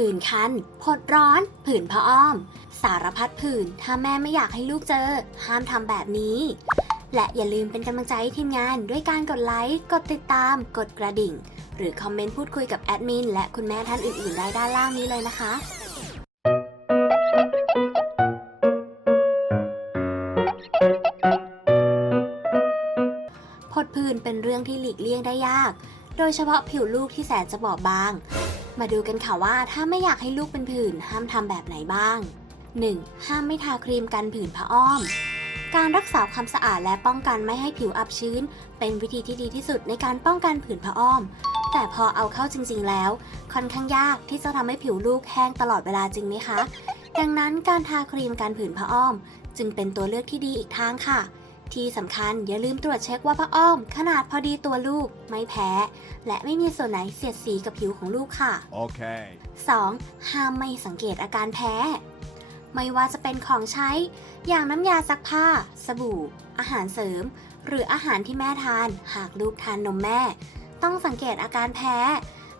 ผื่นคันผดร้อน ผื่นพะอ้อม สารพัดผื่น ถ้าแม่ไม่อยากให้ลูกเจอ ห้ามทำแบบนี้ และอย่าลืมเป็นกำลังใจให้ทีมงานด้วยการกดไลค์ กดติดตาม กดกระดิ่ง หรือคอมเมนต์พูดคุยกับแอดมินและคุณแม่ท่านอื่นๆ ได้ด้านล่างนี้เลยนะคะผดผื่นเป็นเรื่องที่หลีกเลี่ยงได้ยาก โดยเฉพาะผิวลูกที่แสนจะบอบบาง มาดูกันค่ะว่าถ้าไม่อยากให้ลูกเป็นผื่นห้ามทำแบบไหนบ้าง 1. ห้ามไม่ทาครีมกันผื่นผ้าอ้อม การรักษาความสะอาดและป้องกันไม่ให้ผิวอับชื้น เป็นวิธีที่ดีที่สุดในการป้องกันผื่นผ้าอ้อม แต่พอเอาเข้าจริง ๆ แล้ว ค่อนข้างยากที่จะทำให้ผิวลูกแห้งตลอดเวลาจริงไหมคะ ดังนั้นการทาครีมกันผื่นผ้าอ้อม จึงเป็นตัวเลือกที่ดีอีกทางค่ะ ที่สำคัญอย่าลืมตรวจเช็คว่าผ้าอ้อม ขนาดพอดีตัวลูกไม่แพ้ และไม่มีส่วนไหนเสียดสีกับผิวของลูกค่ะ Okay. 2. ห้ามไม่สังเกตอาการแพ้ ไม่ว่าจะเป็นของใช้ อย่างน้ำยาซักผ้า สบู่ อาหารเสริม หรืออาหารที่แม่ทาน หากลูกทานนมแม่ ต้องสังเกตอาการแพ้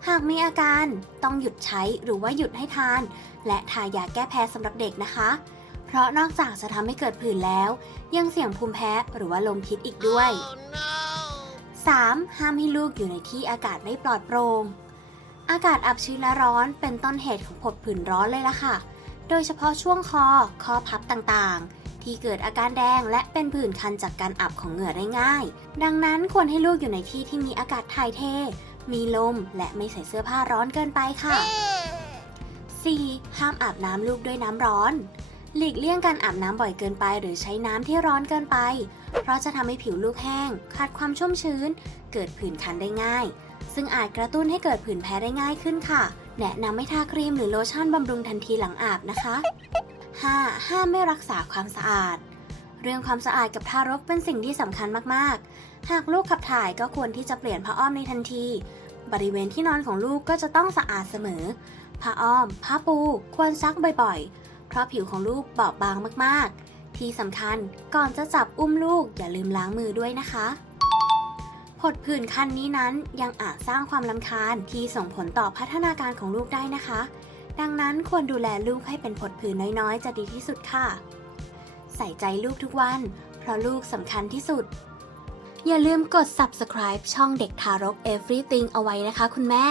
หากมีอาการต้องหยุดใช้หรือว่าหยุดให้ทาน และทายาแก้แพ้สำหรับเด็กนะคะ เพราะนอกจากจะทำให้เกิดผื่นแล้ว ยังเสี่ยงภูมิแพ้หรือว่าลมพิษอีกด้วย 3. ห้ามให้ลูกอยู่ในที่อากาศไม่ปลอดโปร่งอากาศอับชื้นและร้อนเป็นต้นเหตุของผดผื่นร้อนเลยล่ะค่ะ โดยเฉพาะช่วงคอข้อพับต่างๆ ที่เกิดอาการแดงและเป็นผื่นคันจากการอับของเหงื่อได้ง่าย ดังนั้นควรให้ลูกอยู่ในที่ที่มีอากาศถ่ายเท มีลมและไม่ใส่เสื้อผ้าร้อนเกินไปค่ะ 4. ห้ามอาบน้ำลูกด้วยน้ำร้อน หลีกเลี่ยงการอาบน้ำบ่อยเกินไป หรือใช้น้ำที่ร้อนเกินไป เพราะจะทำให้ผิวลูกแห้ง ขาดความชุ่มชื้น เกิดผื่นคันได้ง่าย ซึ่งอาจกระตุ้นให้เกิดผื่นแพ้ได้ง่ายขึ้นค่ะ แนะนำให้ทาครีมหรือโลชั่นบำรุงทันทีหลังอาบนะคะ 5. ห้ามไม่รักษาความสะอาด เรื่องความสะอาดกับทารกเป็นสิ่งที่สำคัญมากๆ หากลูกขับถ่ายก็ควรที่จะเปลี่ยนผ้าอ้อมในทันที บริเวณที่นอนของลูกก็จะต้องสะอาดเสมอ ผ้าอ้อม ผ้าปู ควรซักบ่อยๆ เพราะผิวของลูกเบอบบางมากๆ ที่สำคัญก่อนจะจับอุ้มลูกอย่าลืมล้างมือด้วยนะคะผดผื่นคันนี้นั้นยังอาจสร้างความลำคาญที่ส่งผลต่อพัฒนาการของลูกได้นะคะ ดังนั้นควรดูแลลูกให้เป็นผดผื่นน้อยๆ จะดีที่สุดค่ะ ใส่ใจลูกทุกวัน เพราะลูกสำคัญที่สุด อย่าลืมกด subscribe ช่องเด็กทารก Everything เอาไว้นะคะคุณแม่